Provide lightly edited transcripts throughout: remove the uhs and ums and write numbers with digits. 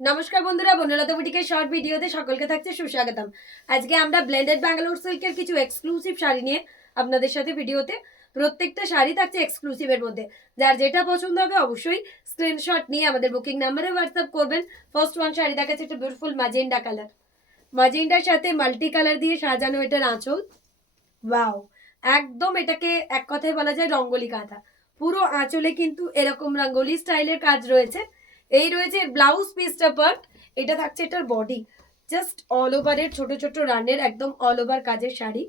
নমস্কার বন্ধুরা, বনলতা বুটিকের শর্ট ভিডিওতে সকলকে থাকছে সুস্বাগতম। আজকে আমরা ব্লেন্ডেড ব্যাঙ্গালোর সিল্কের কিছু এক্সক্লুসিভ শাড়ি নিয়ে আপনাদের সাথে ভিডিওতে। প্রত্যেকটা শাড়ি থাকছে এক্সক্লুসিভের মধ্যে। যার যেটা পছন্দ হবে অবশ্যই স্ক্রিনশট নিয়ে আমাদের বুকিং নাম্বারে হোয়াটসঅ্যাপ করবেন। ফার্স্ট ওয়ান শাড়ি দেখাচ্ছে একটা বিউটিফুল ম্যাজেন্ডা কালার। ম্যাজেন্ডার সাথে মাল্টি কালার দিয়ে সাজানো এটার আঁচল। ওয়াও, একদম এটাকে এক কথায় বলা যায় রঙ্গোলি কাঁথা। পুরো আঁচলে কিন্তু এরকম রঙ্গোলি স্টাইলের কাজ রয়েছে। এই রয়েছে ব্লাউজ পিসটা পার্ট। এটা থাকছে এটার বডি। জাস্ট অল ওভারের ছোট ছোট রানের একদম অল ওভার কাজের শাড়ি।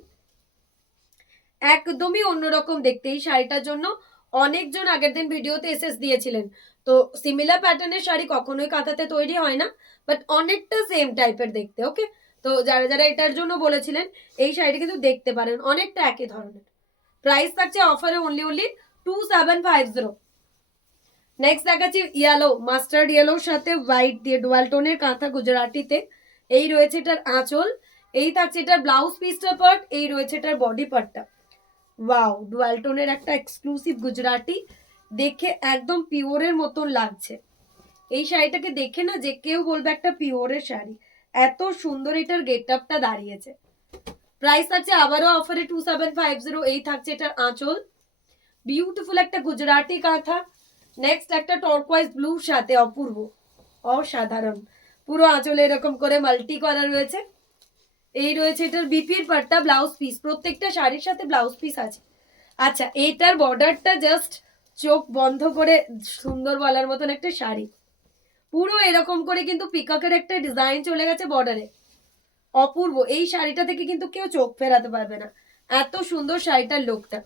একদমই অন্যরকম দেখতে এই শাড়িটার জন্য অনেকজন আগের দিন ভিডিওতে এসএস দিয়েছিলেন। তো সিমিলার প্যাটার্নের শাড়ি কখনোই কাঁথাতে তৈরি হয় না, বাট অনেকটা সেম টাইপের দেখতে। ওকে, তো যারা যারা এটার জন্য বলেছিলেন এই শাড়িটা কিন্তু দেখতে পারেন, অনেকটা একই ধরনের। প্রাইস থাকছে অফারে অনলি 2750। নেক্সট দেখাচ্ছি ইয়েলো, মাস্টার্ড ইয়েলোর সাথে হোয়াইট দিয়ে ডুয়াল টোনের কাঁথা গুজরাটিতে। এই রয়েছে এটার আঁচল, এই থাকছে এটার ব্লাউজ পিসটা পার্ট, এই রয়েছে এটার বডি পার্টটা। ওয়াও, ডুয়াল টোনের একটা এক্সক্লুসিভ গুজরাটি, দেখে একদম পিওরের মতন লাগছে। এই শাড়িটাকে দেখে না যে কেউ বলবে একটা পিওরের শাড়ি, এত সুন্দর এটার গেট আপটা দাঁড়িয়েছে। প্রাইস থাকছে আবারও অফারে 2750। এই থাকছে এটার আঁচল, বিউটিফুল একটা গুজরাটি কাঁথা। নেক্সট একটা টর্কোয়াইজ ব্লুর সাথে অপূর্ব, অসাধারণ। পুরো আঁচলে এরকম করে মাল্টি করা রয়েছে। এই রয়েছে এটার বিপির পাট্টা, ব্লাউজ পিস। প্রত্যেকটা শাড়ির সাথে ব্লাউজ পিস আছে। আচ্ছা, এটার বর্ডারটা জাস্ট চোখ বন্ধ করে সুন্দর বলার মতন একটা শাড়ি। পুরো এরকম করে কিন্তু পিককের একটা ডিজাইন চলে গেছে বর্ডারে। অপূর্ব, এই শাড়িটা থেকে কিন্তু কেউ চোখ ফেরাতে পারবে না। এত সুন্দর শাড়িটার লুকটা,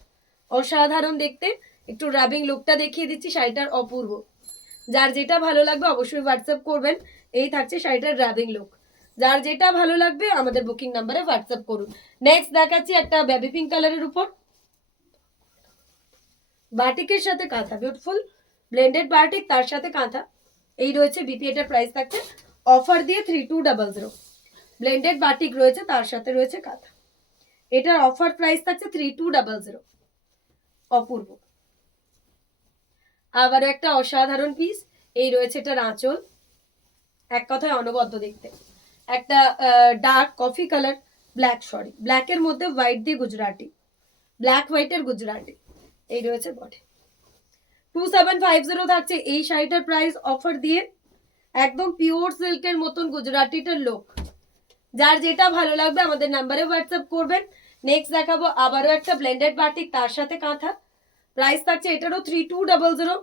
অসাধারণ দেখতে। একটু রাবিং লুকটা দেখিয়ে দিচ্ছি শাড়িটার, অপূর্ব। যার যেটা ভালো লাগবে অবশ্যই হোয়াটসঅ্যাপ করবেন। এই থাকছে শাড়িটার রাবিং লুক। যার যেটা ভালো লাগবে আমাদের বুকিং নাম্বারে হোয়াটসঅ্যাপ করুন। নেক্সট দেখাচ্ছি একটা বেবি পিঙ্ক কালারের উপর বাটিকের সাথে কাঁথা, বিউটিফুল ব্লেন্ডেড বাটিক তার সাথে কাঁথা। এই রয়েছে বিপি, এটার প্রাইস থাকছে অফার দিয়ে 3200। ব্লেন্ডেড বাটিক রয়েছে তার সাথে রয়েছে কাঁথা। এটার অফার প্রাইস থাকছে 3200। অপূর্ব, আবারও একটা অসাধারণ পিস। এই রয়েছে এটার আঁচল, এক কথায় অনবদ্য দেখতে। একটা ডার্ক কফি কালার, ব্ল্যাকের মধ্যে হোয়াইট দিয়ে গুজরাটি, ব্ল্যাক হোয়াইটের গুজরাটি। এই রয়েছে বডি। 2750 থাকছে এই শাড়িটার প্রাইস অফার দিয়ে। একদম পিওর সিল্কের মতন গুজরাটিটার লুক। যার যেটা ভালো লাগবে আমাদের নাম্বারে হোয়াটসঅ্যাপ করবেন। নেক্সট দেখাবো আবারও একটা ব্লেন্ডেড বাটিক তার সাথে কাঁথা। প্রাইস থাকছে এটারও 3200।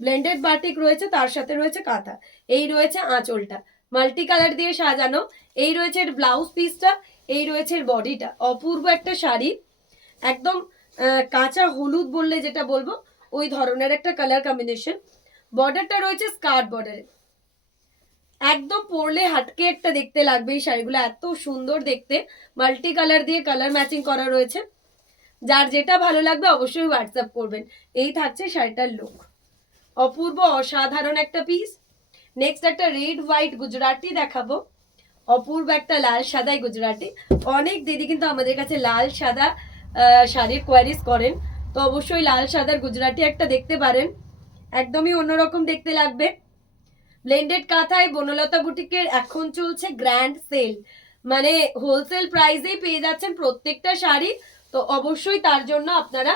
ব্লেন্ডেড বাটিক রয়েছে তার সাথে রয়েছে কাঁথা। এই রয়েছে আঁচলটা মাল্টি কালার দিয়ে সাজানো। এই রয়েছে এর ব্লাউজ পিসটা, এই রয়েছে এর বডিটা। অপূর্ব একটা শাড়ি, একদম কাঁচা হলুদ বললে যেটা বলবো ওই ধরনের একটা কালার কম্বিনেশন। বর্ডারটা রয়েছে স্কার্ট বর্ডারে, একদম পরলে হাটকে একটা দেখতে লাগবে। এই শাড়িগুলো এত সুন্দর দেখতে, মাল্টি কালার দিয়ে কালার ম্যাচিং করা রয়েছে। যার যেটা ভালো লাগবে অবশ্যই হোয়াটসঅ্যাপ করবেন। এই থাকছে শাড়িটার লুক, অপূর্ব অসাধারণ একটা পিস। নেক্সট একটা রেড হোয়াইট গুজরাটি দেখাবো, অপূর্ব একটা লাল সাদাই গুজরাটি। অনেক দিদি কিন্তু আমাদের কাছে লাল সাদা শাড়ির কোয়ারিজ করেন, তো অবশ্যই লাল সাদার গুজরাটি একটা দেখতে পারেন, একদমই অন্যরকম দেখতে লাগবে। ব্লেন্ডেড কাঁথায় বনলতা বুটিকের এখন চলছে গ্র্যান্ড সেল, মানে হোলসেল প্রাইসেই পেয়ে যাচ্ছেন প্রত্যেকটা শাড়ি। তো অবশ্যই তার জন্য আপনারা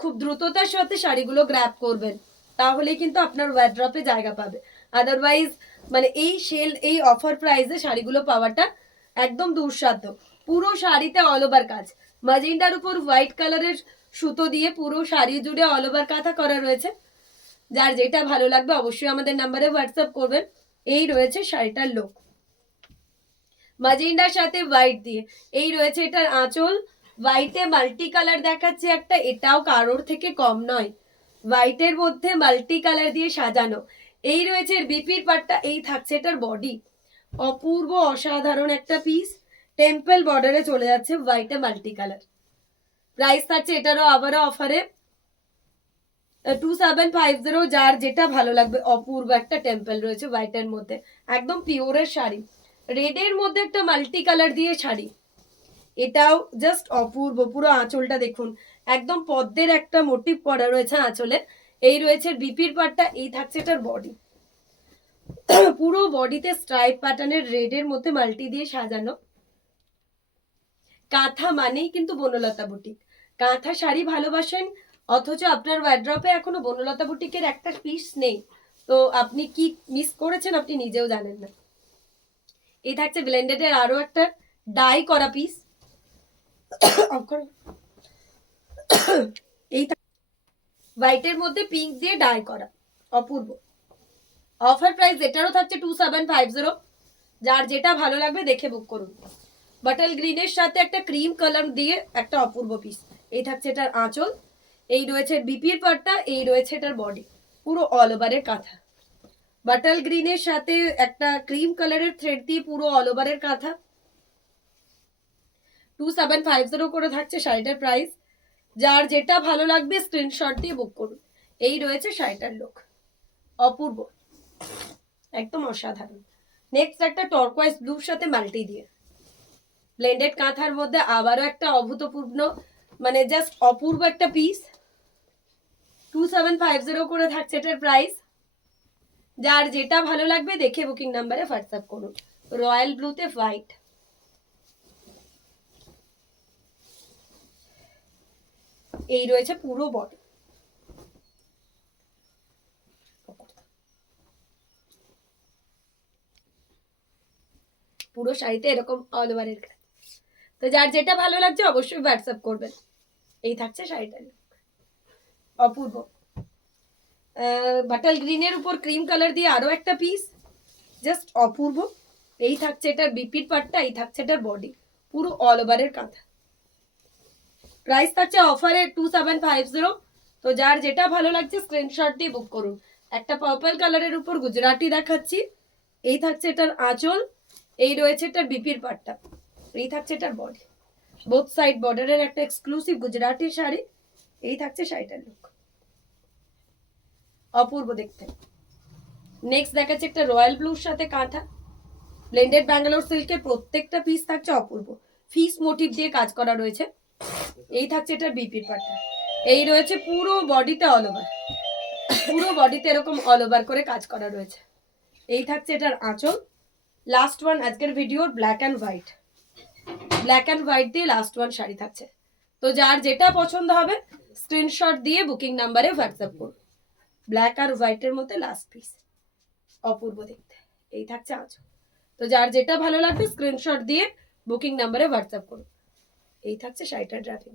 খুব দ্রুততার সাথে শাড়িগুলো গ্র্যাব করবেন, তাহলেই কিন্তু আপনার ওয়ার্ড্রপে জায়গা পাবে। আদারওয়াইজ মানে এই সেল, এই অফার প্রাইসে শাড়িগুলো পাওয়াটা একদম দুঃসাধ্য। পুরো শাড়িতে অল ওভার কাজ, ম্যাজেন্ডার উপর হোয়াইট কালারের সুতো দিয়ে পুরো শাড়ি জুড়ে অল ওভার কাঁথা করা রয়েছে। যার যেটা ভালো লাগবে অবশ্যই আমাদের নাম্বারে হোয়াটসঅ্যাপ করবেন। এই রয়েছে শাড়িটার লুক, ম্যাজেন্ডার সাথে হোয়াইট দিয়ে। এই রয়েছে এটার আঁচল, হোয়াইটে মাল্টি কালার দেখাচ্ছে একটা, এটাও কারোর থেকে কম নয়। হোয়াইটের মধ্যে মাল্টি কালার দিয়ে সাজানো। এই রয়েছে বিপির পাটটা, এই থাকছে এটার বডি। অপূর্ব অসাধারণ একটা পিস, টেম্পল বর্ডারে চলে যাচ্ছে হোয়াইটে মাল্টি কালার। প্রাইস থাকছে এটারও আবারও অফারে 2750। যার যেটা ভালো লাগবে, অপূর্ব একটা টেম্পল রয়েছে হোয়াইটের মধ্যে, একদম পিওরের শাড়ি। রেডের মধ্যে একটা মাল্টি কালার দিয়ে শাড়ি, এটাও জাস্ট অপূর্ব। পুরো আঁচলটা দেখুন, একদম পদ্মের একটা মোটিভ করা রয়েছে আঁচলে। এই রয়েছে বিপির পাটটা, এই থাকছে এটার বডি। পুরো বডিতে স্ট্রাইপ প্যাটার্নের রেডের মধ্যে মাল্টি দিয়ে সাজানো। কাঁথা মানেই কিন্তু বনলতা বুটিক। কাঁথা শাড়ি ভালোবাসেন অথচ আপনার ওয়ার্ড্রপে এখনো বনলতা বুটিকের একটা পিস নেই, তো আপনি কি মিস করেছেন আপনি নিজেও জানেন না। এই থাকছে ব্লেন্ডেডের আরো একটা ডাই করা পিস। এই হোয়াইটের মধ্যে পিঙ্ক দিয়ে ডাই করা, অপূর্ব। অফার প্রাইস এটারও থাকছে 2750। যার যেটা ভালো লাগবে দেখে বুক করুন। বাটল গ্রিনের সাথে একটা ক্রিম কালার দিয়ে একটা অপূর্ব পিস। এই থাকছে এটার আঁচল, এই রয়েছে বিপির পাটটা, এই রয়েছে এটার বডি, পুরো অল ওভারের কাঁথা। বাটল গ্রিনের সাথে একটা ক্রিম কালারের থ্রেড দিয়ে পুরো অল ওভারের কাঁথা। 2750 করে থাকছে শাড়িটার প্রাইস। যার যেটা ভালো লাগবে স্ক্রিনশট দিয়ে বুক করুন। এই রয়েছে শাড়িটার লুক, অপূর্ব, একদম অসাধারণ। নেক্সট একটা টর্কোয়াইজ ব্লুর সাথে মাল্টি দিয়ে ব্লেন্ডেড কাঁথার মধ্যে আবারও একটা অভূতপূর্ণ মানে জাস্ট অপূর্ব একটা পিস। 2750 করে থাকছে এটার প্রাইস। যার যেটা ভালো লাগবে দেখে বুকিং নাম্বারে হোয়াটসঅ্যাপ করুন। রয়্যাল ব্লুতে হোয়াইট, এই রয়েছে পুরো বডি। পুরো শাড়িতে এরকম অল ওভারের কাজ। তো যার যেটা ভালো লাগছে অবশ্যই হোয়াটসঅ্যাপ করবেন। এই থাকছে শাড়িটার লুক, অপূর্ব। বাটাল গ্রিনের উপর ক্রিম কালার দিয়ে আরো একটা পিস, জাস্ট অপূর্ব। এই থাকছে এটার বিপির পাটটা, এই থাকছে এটার বডি, পুরো অল ওভারের কাঁথা। প্রাইস থাকছে অফারে 2750। তো যার যেটা ভালো লাগছে স্ক্রিনশট দিয়ে বুক করুন। একটা পার্পল কালারের উপর গুজরাটি দেখাচ্ছি, এই থাকছে এটার আঁচল, এই রয়েছে এটার বিপির পাটটা, এই থাকছে এটার বডি, বোথ সাইড বর্ডারের একটা এক্সক্লুসিভ গুজরাটি শাড়ি। এই থাকছে শাড়িটার লুক, অপূর্ব দেখতে। নেক্সট দেখাচ্ছে একটা রয়্যাল ব্লুর সাথে কাঁথা, ব্লেন্ডেড ব্যাঙ্গালোর সিল্কের প্রত্যেকটা পিস থাকছে অপূর্ব। ফিস মোটিভ দিয়ে কাজ করা রয়েছে। এই থাকছে এটার বিপির পাটটা, এই রয়েছে পুরো বডিতে অল ওভার, পুরো বডিতে এরকম অল ওভার করে কাজ করা রয়েছে। এই থাকছে এটার আঁচল। লাস্ট ওয়ান আজকের ভিডিওর black and white, black and white দিয়ে লাস্ট ওয়ান শাড়ি থাকছে। তো যার যেটা পছন্দ হবে স্ক্রিনশট দিয়ে বুকিং নাম্বারে হোয়াটসঅ্যাপ করুন। ব্ল্যাক আর হোয়াইটের মধ্যে লাস্ট পিস, অপূর্ব দেখতে। এই থাকছে আঁচল। তো যার যেটা ভালো লাগবে স্ক্রিনশট দিয়ে বুকিং নাম্বারে হোয়াটসঅ্যাপ করুন। এই থাকছে শাড়িটার ড্রাফিং।